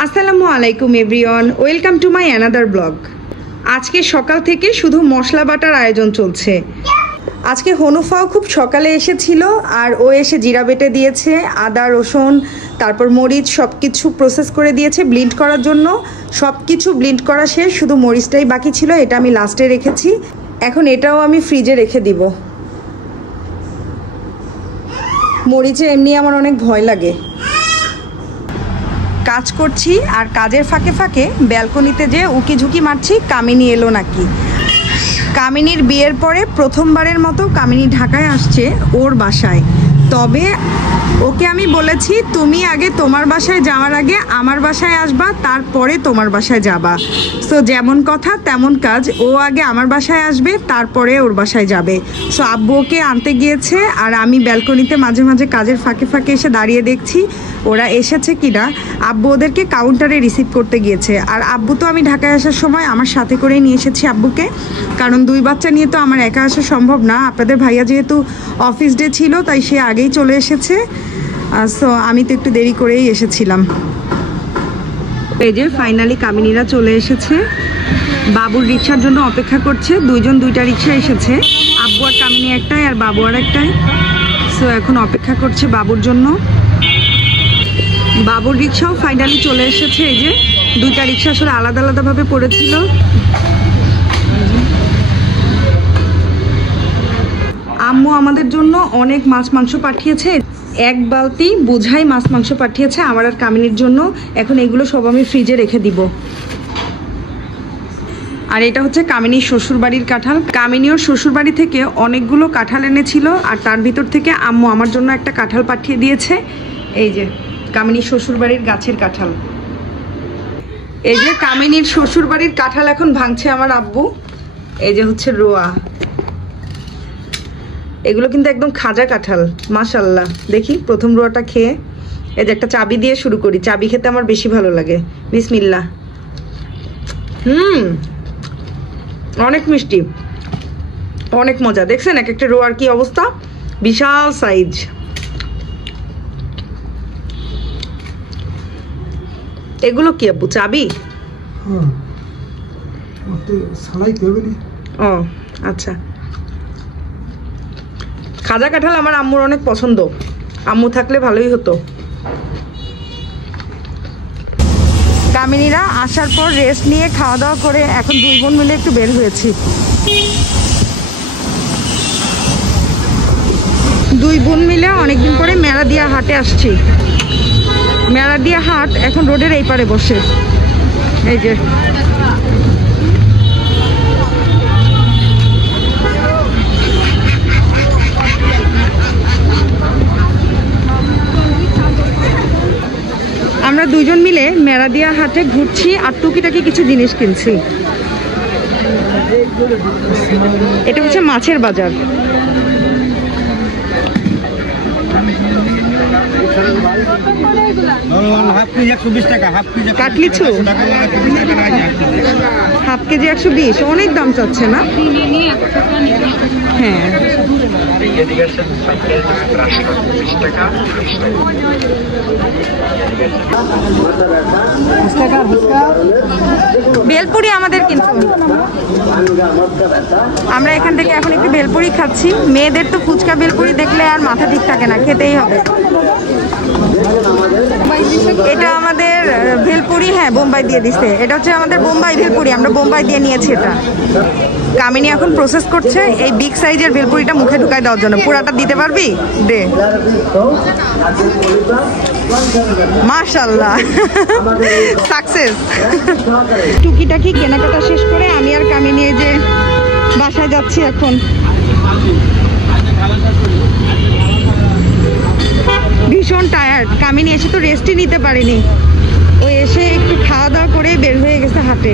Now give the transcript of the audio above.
আসসালামু আলাইকুম everyone, welcome to my another blog. আজকে সকাল থেকে শুধু মশলা বাটার আয়োজন চলছে। আজকে হনুফাও খুব সকালে এসেছিল আর ও এসে জিরা বেটে দিয়েছে, আদা রসুন তারপর মরিচ সব কিছু প্রসেস করে দিয়েছে ব্লিন্ড করার জন্য। সব কিছু ব্লিন্ড করা শেষ, শুধু মরিচটাই বাকি ছিল, এটা আমি লাস্টে রেখেছি। এখন এটাও আমি ফ্রিজে রেখে দিব। মরিচে এমনি আমার অনেক ভয় লাগে। কাজ করছি আর কাজের ফাঁকে ফাঁকে ব্যালকনিতে যে উকি ঝুঁকি মারছি কামিনী এলো নাকি। কামিনীর বিয়ের পরে প্রথমবারের মতো কামিনী ঢাকায় আসছে ওর বাসায়। তবে ওকে আমি বলেছি তুমি আগে তোমার বাসায় যাওয়ার আগে আমার বাসায় আসবা, তারপরে তোমার বাসায় যাবা। সো যেমন কথা তেমন কাজ, ও আগে আমার বাসায় আসবে তারপরে ওর বাসায় যাবে। সো আব্বু ওকে আনতে গিয়েছে আর আমি ব্যালকনিতে মাঝে মাঝে কাজের ফাঁকে ফাঁকে এসে দাঁড়িয়ে দেখছি ওরা এসেছে কিনা। আব্বু ওদেরকে কাউন্টারে রিসিভ করতে গিয়েছে। আর আব্বু তো আমি ঢাকায় আসার সময় আমার সাথে করেই নিয়ে এসেছি আব্বুকে, কারণ 2 বাচ্চা নিয়ে তো আমার একা আসা সম্ভব না। আপনাদের ভাইয়া যেহেতু অফিস ডে ছিল তাই সে আগেই চলে এসেছে। সো আমি তো একটু দেরি করেই এসেছিলাম। এই যে ফাইনালি কামিনীরা চলে এসেছে, বাবুর রিক্সার জন্য অপেক্ষা করছে। 2টা রিক্সা এসেছে, আব্বু আর কামিনী একটাই আর বাবু আর একটাই। সো এখন অপেক্ষা করছে বাবুর জন্য। বাবুর রিক্সাও ফাইনালি চলে এসেছে। এই যে 2টা রিক্সা আসলে আলাদা আলাদাভাবে পড়েছিল। আম্মু আমাদের জন্য অনেক মাছ মাংস পাঠিয়েছে, 1 বালতি বোঝাই মাছ মাংস পাঠিয়েছে আমার আর কামিনীর জন্য। এখন এগুলো সব আমি ফ্রিজে রেখে দিব। আর এটা হচ্ছে কামিনীর শ্বশুরবাড়ির কাঁঠাল। কামিনীর শ্বশুরবাড়ি থেকে অনেকগুলো কাঁঠাল এনেছিল আর তার ভিতর থেকে আম্মু আমার জন্য একটা কাঁঠাল পাঠিয়ে দিয়েছে। এই যে কামিনীর শ্বশুরবাড়ির গাছের কাঁঠাল। এই যে কামিনীর শ্বশুরবাড়ির কাঁঠাল এখন ভাঙছে আমার আব্বু। এই যে হচ্ছে রোয়া, এগুলো কিন্তু একদম খাজা কাঁঠাল, মাশাল্লাহ। দেখি প্রথম রোয়াটা খেয়ে। এই যে একটা চাবি দিয়ে শুরু করি, চাবি খেতে আমার বেশি ভালো লাগে। বিসমিল্লাহ। অনেক মিষ্টি, অনেক মজা। দেখছেন এক একটা রোয়ার কি অবস্থা, বিশাল সাইজ। এগুলো কি আব্বু চাবি? ও আচ্ছা। খাজা কাঁঠাল আমার আম্মুর অনেক পছন্দ, আম্মু থাকলে ভালোই হতো। কামিনীরা আসার পর রেস্ট নিয়ে খাওয়া দাওয়া করে এখন 2 বোন মিলে একটু বের হয়েছি। 2 বোন মিলে অনেকদিন পরে মেরাদিয়া হাটে আসছি। মেরাদিয়া হাট এখন রোডের এই পারে বসে। এই যে আমরা 2 জন মিলে মেরাদিয়া হাটে ঘুরছি আর টুকিটাকি কিছু জিনিস কিনছি। এটা হচ্ছে মাছের বাজার। কাটলিছু হাফ কেজি 120, অনেক দাম চাচ্ছে না? হ্যাঁ বেলপুরি আমাদের কিন্তু। আমরা এখান থেকে এখন একটু বেলপুরি খাচ্ছি। মেয়েদের তো ফুচকা বেলপুরি দেখলে আর মাথা ঠিক থাকে না, খেতেই হবে। এটা আমাদের ভেলপুরি, হ্যাঁ বোম্বাই দিয়ে দিছে। এটা হচ্ছে আমাদের বোম্বাই ভেলপুরি, আমরা বোম্বাই দিয়ে নিয়েছি এটা। কামিনী এখন প্রসেস করছে এই বিগ সাইজের ভেলপুরিটা মুখে ঢুকাই দেওয়ার জন্য। পুরাটা দিতে পারবি? দে। মাশাআল্লাহ, সাকসেস। টুকিটাকি কেনাকাটা শেষ করে আমি আর কামিনী যে বাসায় যাচ্ছি এখন। ভীষণ টায়ার্ড। কামিনী এসে তো রেস্টই নিতে পারিনি, ও এসে একটু খাওয়া দাওয়া করে বের হয়ে গেছে হাটে।